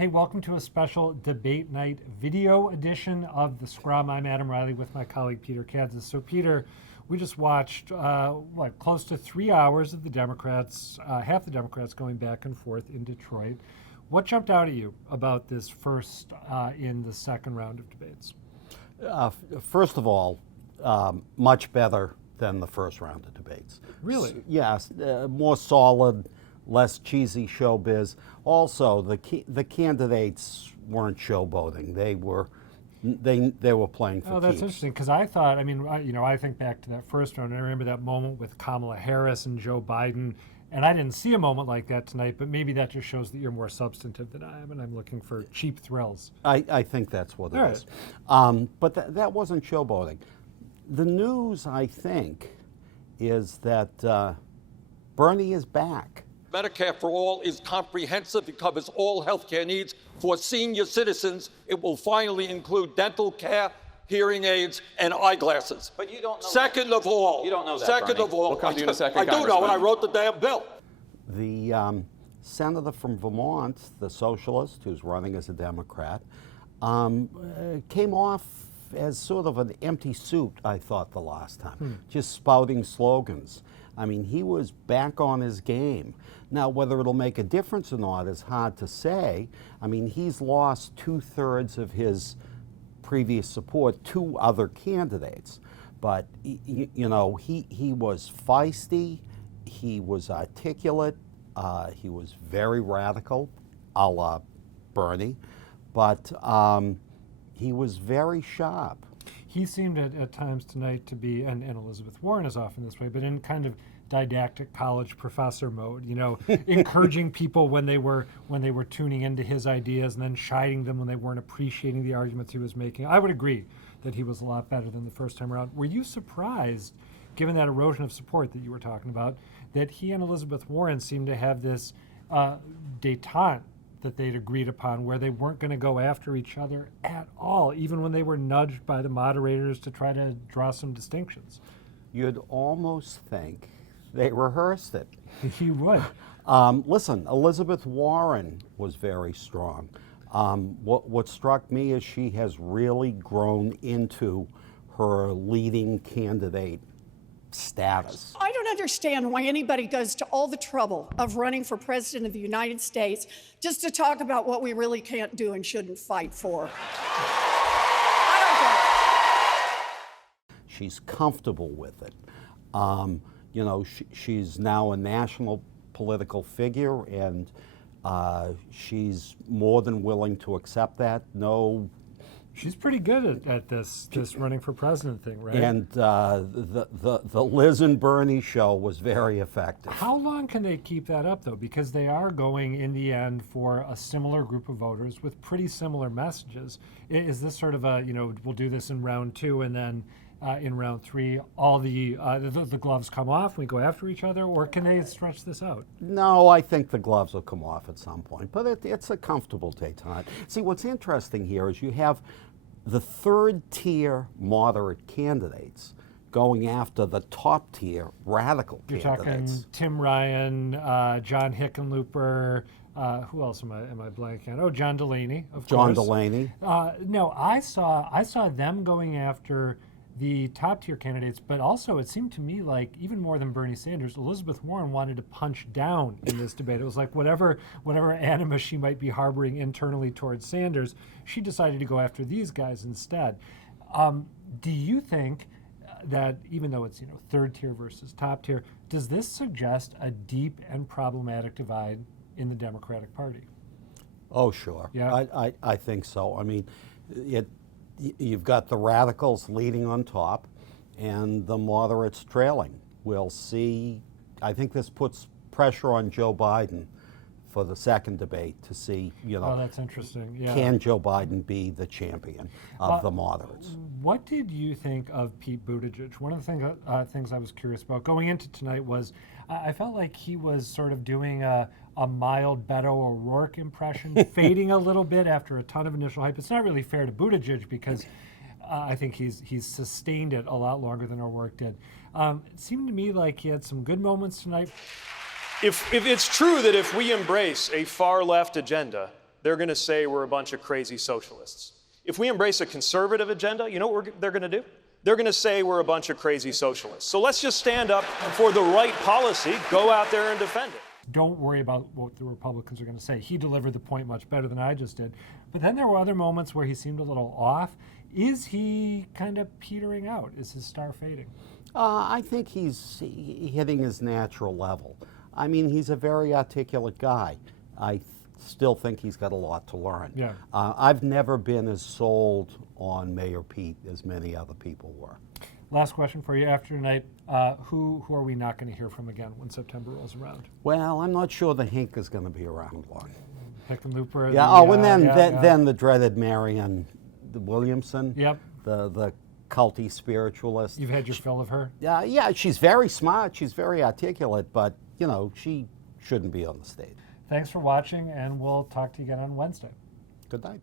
Hey, welcome to a special debate night video edition of The Scrum. I'm Adam Reilly with my colleague Peter Kadzis. So Peter, we just watched, close to 3 hours of the Democrats, half the Democrats going back and forth in Detroit. What jumped out at you about this first in the second round of debates? First of all, much better than the first round of debates. Really? Yes, more solid, less cheesy showbiz. Also, the candidates weren't showboating; they were playing for Oh, that's keeps. interesting, because I thought, I think back to that first round, and I remember that moment with Kamala Harris and Joe Biden, and I didn't see a moment like that tonight, but maybe that just shows that you're more substantive than I am, and I'm looking for cheap thrills. I think that's what it is. But that wasn't showboating. The news, I think, is that Bernie is back. Medicare for All is comprehensive. It covers all health care needs for senior citizens. It will finally include dental care, hearing aids, and eyeglasses. But you don't know Second of all. You don't know that, Second Bernie. of all. We'll come to you in a second, I do know, Congressman. and I wrote the damn bill. The senator from Vermont, the socialist who's running as a Democrat, came off as sort of an empty suit, I thought, the last time, just spouting slogans. I mean, he was back on his game. Now, whether it'll make a difference or not is hard to say. I mean, he's lost 2/3 of his previous support to other candidates. But, you know, he was feisty, he was articulate, he was very radical, a la Bernie, but he was very sharp. He seemed at times tonight to be, and Elizabeth Warren is often this way, but in kind of didactic college professor mode, encouraging people when they were tuning into his ideas and then chiding them when they weren't appreciating the arguments he was making. I would agree that he was a lot better than the first time around. Were you surprised, given that erosion of support that you were talking about, that he and Elizabeth Warren seemed to have this détente that they'd agreed upon, where they weren't going to go after each other at all, even when they were nudged by the moderators to try to draw some distinctions? You'd almost think they rehearsed it. You would. Listen, Elizabeth Warren was very strong. What struck me is she has really grown into her leading candidate status. I don't understand why anybody goes to all the trouble of running for president of the United States just to talk about what we really can't do and shouldn't fight for. I don't get it. She's comfortable with it. She's now a national political figure, and she's more than willing to accept that. She's pretty good at this running for president thing, right? And the Liz and Bernie show was very effective. How long can they keep that up, though? Because they are going, in the end, for a similar group of voters with pretty similar messages. Is this sort of a, we'll do this in round 2, and then in round 3, all the gloves come off and we go after each other, or can they stretch this out? No, I think the gloves will come off at some point, but it's a comfortable détente. See, what's interesting here is you have the third-tier moderate candidates going after the top-tier radical You're candidates. talking Tim Ryan, John Hickenlooper, who else am I blanking on? Oh, John Delaney, of course. John Delaney. No, I saw them going after the top-tier candidates, but also it seemed to me like, even more than Bernie Sanders, Elizabeth Warren wanted to punch down in this debate. It was like whatever animus she might be harboring internally towards Sanders, she decided to go after these guys instead. Do you think that, even though it's third tier versus top tier, does this suggest a deep and problematic divide in the Democratic Party? Oh, sure. Yeah. I think so. I mean, you've got the radicals leading on top and the moderates trailing. We'll see. I think this puts pressure on Joe Biden for the second debate to see, Oh, that's interesting. Yeah. Can Joe Biden be the champion of the moderates? What did you think of Pete Buttigieg? One of the things I was curious about going into tonight was I felt like he was sort of doing a mild Beto O'Rourke impression, fading a little bit after a ton of initial hype. It's not really fair to Buttigieg because I think he's sustained it a lot longer than O'Rourke did. It seemed to me like he had some good moments tonight. If it's true that if we embrace a far left agenda, they're going to say we're a bunch of crazy socialists. If we embrace a conservative agenda, you know what they're going to do? They're going to say we're a bunch of crazy socialists. So let's just stand up for the right policy, go out there and defend it. Don't worry about what the Republicans are going to say. He delivered the point much better than I just did. But then there were other moments where he seemed a little off. Is he kind of petering out? Is his star fading? I think he's hitting his natural level. I mean, he's a very articulate guy. I still think he's got a lot to learn. Yeah. I've never been as sold on Mayor Pete as many other people were. Last question for you after tonight. Who are we not going to hear from again when September rolls around? Well, I'm not sure the Hink is going to be around long. Hickenlooper. Yeah. Then the dreaded Marianne Williamson. Yep. The culty spiritualist. You've had your fill of her? Yeah, she's very smart. She's very articulate, but, you know, she shouldn't be on the stage. Thanks for watching, and we'll talk to you again on Wednesday. Good night.